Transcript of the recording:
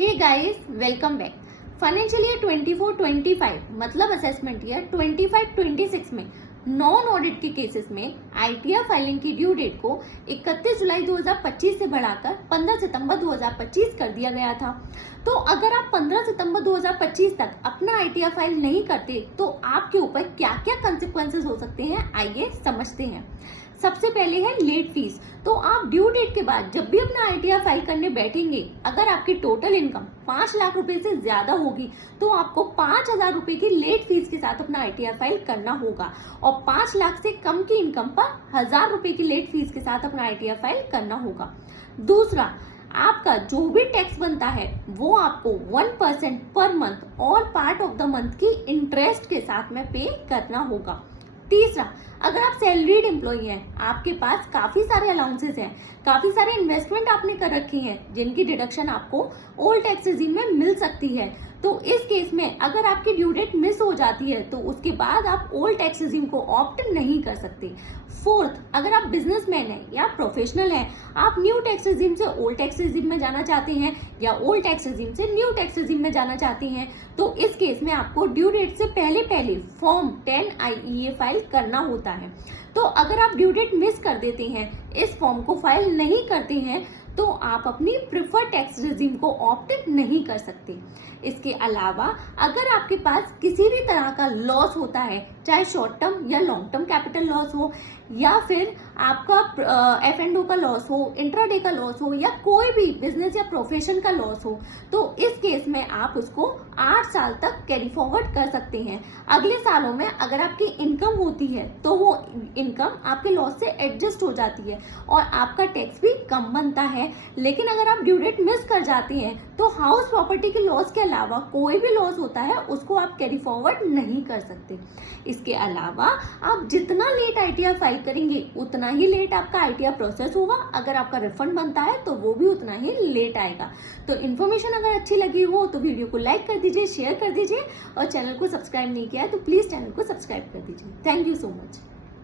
हे guys, welcome back. Financial year 24-25 मतलब assessment year 25-26 में non audit के केसेस में आईटीआर फाइलिंग की ड्यू डेट को 31 जुलाई 2025 से बढ़ाकर 15 सितंबर 2025 कर दिया गया था। तो अगर आप 15 सितंबर 2025 तक अपना आईटीआर फाइल नहीं करते तो आपके ऊपर क्या क्या कंसिक्वेंसेस हो सकते हैं, आइए समझते हैं। सबसे पहले है लेट फीस। तो आप ड्यू डेट के बाद जब भी अपना आईटीआर फाइल करने बैठेंगे, अगर आपकी टोटल इनकम 5 लाख रुपए से ज्यादा होगी तो आपको 5,000 रुपए की लेट फीस के साथ अपना आईटीआर फाइल करना होगा और 5 लाख से कम की इनकम पर 1,000 रुपए की लेट फीस के साथ अपना आईटीआर फाइल करना होगा। दूसरा, आपका जो भी टैक्स बनता है वो आपको 1% पर मंथ और पार्ट ऑफ द मंथ की इंटरेस्ट के साथ में पे करना होगा। तीसरा, अगर आप सैलरीड एम्प्लॉई हैं, आपके पास काफी सारे अलाउंसेस हैं, काफी सारे इन्वेस्टमेंट आपने कर रखी हैं जिनकी डिडक्शन आपको ओल्ड टैक्स रेजिम में मिल सकती है, तो इस केस में अगर आपकी ड्यू डेट मिस हो जाती है तो उसके बाद आप ओल्ड टैक्स रेजिम को ऑप्ट नहीं कर सकते। फोर्थ, अगर आप बिजनेसमैन हैं या प्रोफेशनल हैं, आप न्यू टैक्स रेजिम से ओल्ड टैक्स रेजिम में जाना चाहते हैं या ओल्ड टैक्स रेजिम से न्यू टैक्स रेजिम में जाना चाहते हैं, तो इस केस में आपको ड्यू डेट से पहले फॉर्म 10IEA फाइल करना होता है। तो अगर आप ड्यू डेट मिस कर देते हैं, इस फॉर्म को फाइल नहीं करते हैं, तो आप अपनी प्रिफर्ड टैक्स रेजिम को ऑप्ट नहीं कर सकते। इसके अलावा अगर आपके पास किसी भी तरह का लॉस होता है, चाहे शॉर्ट टर्म या लॉन्ग टर्म कैपिटल लॉस हो या फिर आपका F&O का लॉस हो, इंट्राडे का लॉस हो या कोई भी बिजनेस या प्रोफेशन का लॉस हो, तो इस केस में आप उसको 8 साल तक कैरी फॉरवर्ड कर सकते हैं। अगले सालों में अगर आपकी इनकम होती है तो वो इनकम आपके लॉस से एडजस्ट हो जाती है और आपका टैक्स भी कम बनता है। लेकिन अगर आप ड्यू डेट मिस कर जाते हैं तो हाउस प्रॉपर्टी के लॉस के अलावा कोई भी लॉस होता है उसको आप कैरी फॉरवर्ड नहीं कर सकते। इसके अलावा आप जितना लेट आईटीआर फाइल करेंगे उतना ही लेट आपका आईटीआर प्रोसेस होगा। अगर आपका रिफंड बनता है तो वो भी उतना ही लेट आएगा। तो इन्फॉर्मेशन अगर अच्छी लगी हो तो वीडियो को लाइक कर दीजिए, शेयर कर दीजिए और चैनल को सब्सक्राइब नहीं किया है तो प्लीज चैनल को सब्सक्राइब कर दीजिए। Thank you so much.